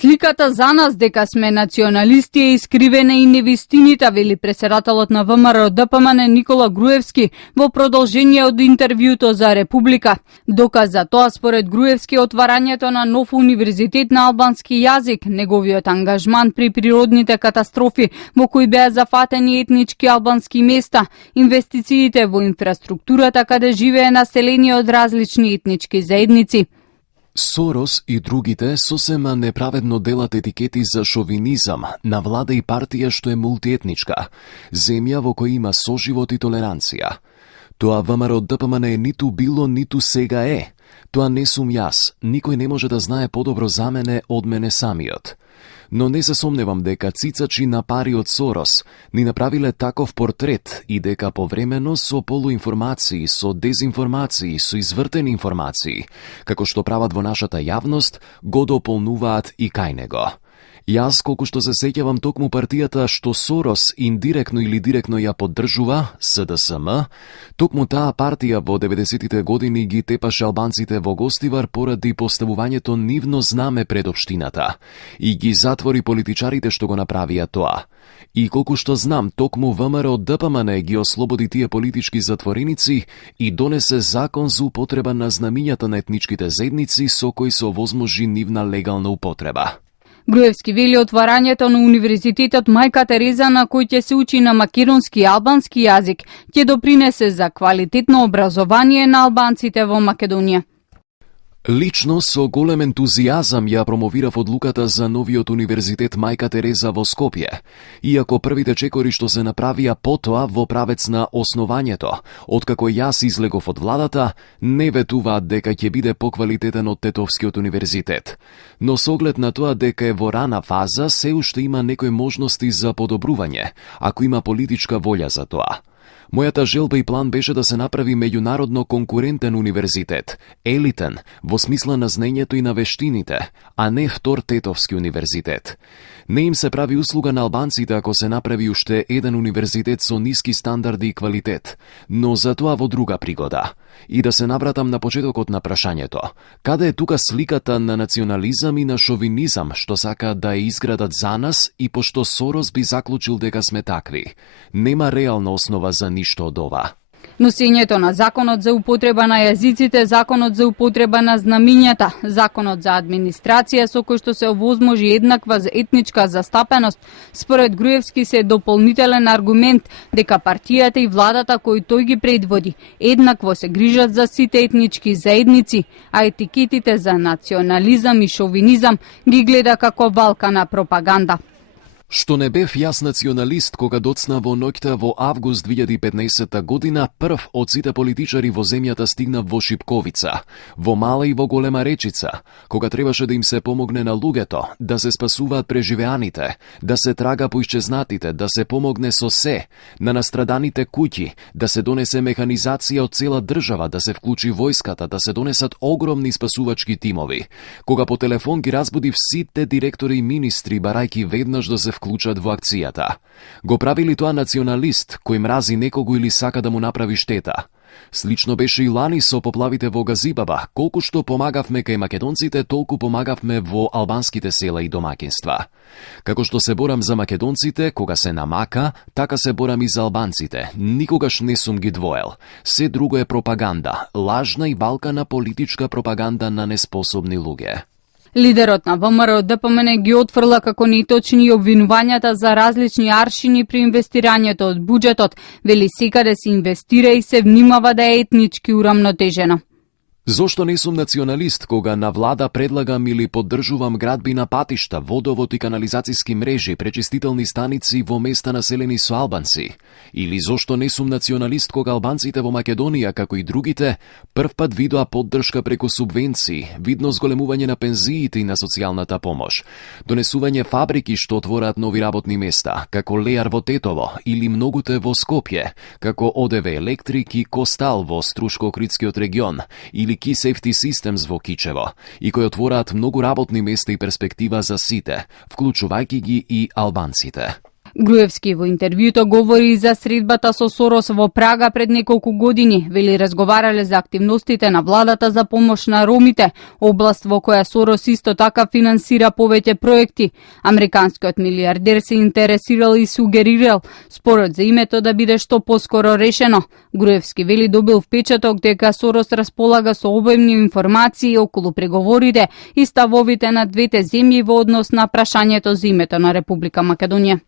Сликата за нас дека сме националисти е искривена и невистинита, вели председателот на ВМРО ДПМН Никола Груевски во продолжение од интервјуто за Република. Доказ за тоа според Груевски отварањето на нов универзитет на албански јазик, неговиот ангажман при природните катастрофи во кои беа зафатени етнички албански места, инвестициите во инфраструктурата каде живее население од различни етнички заедници. Сорос и другите сосема неправедно делат етикети за шовинизам на влада и партија што е мултиетничка, земја во која има соживот и толеранција. Тоа ВМРО ДПМН е ниту било, ниту сега е. Тоа не сум јас, никој не може да знае подобро за мене од мене самиот. Но не се сомневам дека цицачи на пари од Сорос ни направиле таков портрет и дека повремено со полуинформации, со дезинформации, со извртени информации, како што прават во нашата јавност, го дополнуваат и кај него. Јас, колку што се сеќавам, токму партијата што Сорос индиректно или директно ја поддржува, СДСМ, токму таа партија во 90-тите години ги тепаше албанците во гостивар поради поставувањето нивно знаме пред општината и ги затвори политичарите што го направија тоа. И колку што знам, токму ВМРО ДПМН ги ослободи тие политички затвореници и донесе закон за употреба на знамињата на етничките заедници со кои се овозможи нивна легална употреба. Груевски вели отварањето на Универзитетот Мајка Тереза на кој ќе се учи на македонски и албански јазик ќе допринесе за квалитетно образование на албанците во Македонија. Лично со голем ентузијазам ја промовирав одлуката за новиот Универзитет Мајка Тереза во Скопје, иако првите чекори што се направија потоа во правец на основањето, откако јас излегов од владата, не ветуваат дека ќе биде поквалитетен од Тетовскиот универзитет. Но со оглед на тоа дека е во рана фаза, се уште има некои можности за подобрување, ако има политичка волја за тоа. Мојата желба и план беше да се направи меѓународно конкурентен универзитет, елитен, во смисла на знаењето и на вештините, а не втор Тетовски универзитет. Не им се прави услуга на албанците ако се направи уште еден универзитет со ниски стандарди и квалитет, но за тоа во друга пригода. И да се навратам на почетокот на прашањето. Каде е тука сликата на национализам и на шовинизам што сака да ја изградат за нас и пошто Сорос би заклучил дека сме такви? Нема реална основа за ништо од ова. Носењето на Законот за употреба на јазиците, Законот за употреба на знамињата, Законот за администрација со кој што се овозможи еднаква етничка застапеност, според Груевски се дополнителен аргумент дека партијата и владата кои тој ги предводи еднакво се грижат за сите етнички заедници, а етикетите за национализам и шовинизам ги гледа како валка на пропаганда. Што не бев јас националист кога доцна во ноќта во август 2015 година, прв од сите политичари во земјата стигна во Шипковица, во мала и во голема речица, кога требаше да им се помогне на луѓето, да се спасуваат преживеаните, да се трага по исчезнатите, да се помогне со се, на настраданите куќи, да се донесе механизација од цела држава, да се вклучи војската, да се донесат огромни спасувачки тимови. Кога по телефон ги разбудив сите директори и министри, барајки веднаш да се вклучат во акцијата. Го правили тоа националист кој мрази некого или сака да му направи штета. Слично беше и лани со поплавите во Газибаба. Колку што помагавме кај македонците, толку помагавме во албанските села и домаќинства. Како што се борам за македонците, кога се намака, така се борам и за албанците. Никогаш не сум ги двоел. Се друго е пропаганда, лажна и валкана политичка пропаганда на неспособни луѓе. Лидерот на ВМРО ДПМН ги отфрла како неточни обвинувањата за различни аршини при инвестирањето од буџетот. Вели секаде се инвестира и се внимава да е етнички урамнотежено. Зошто не сум националист кога на влада предлагам или поддржувам градби на патишта, водовод и канализацијски мрежи, пречистителни станици во места населени со албанци? Или зошто не сум националист кога албанците во Македонија, како и другите, првпат видоа поддршка преку субвенции, видно зголемување на пензиите и на социјалната помош, донесување фабрики што отвораат нови работни места, како Леар во Тетово или многуте во Скопје, како ОДВ Електрик и Костал во Струшко-Охридскиот регион, или Key Safety Systems во Кичево, и кои отвораат многу работни места и перспектива за сите, вклучувајќи ги и албанците. Груевски во интервјуто говори и за средбата со Сорос во Прага пред неколку години. Вели разговарале за активностите на владата за помош на ромите, област во која Сорос исто така финансира повеќе проекти. Американскиот милиардер се интересирал и сугерирал спорот за името да биде што поскоро решено. Груевски вели добил впечаток дека Сорос располага со обемни информации околу преговорите и ставовите на двете земји во однос на прашањето за името на Република Македонија.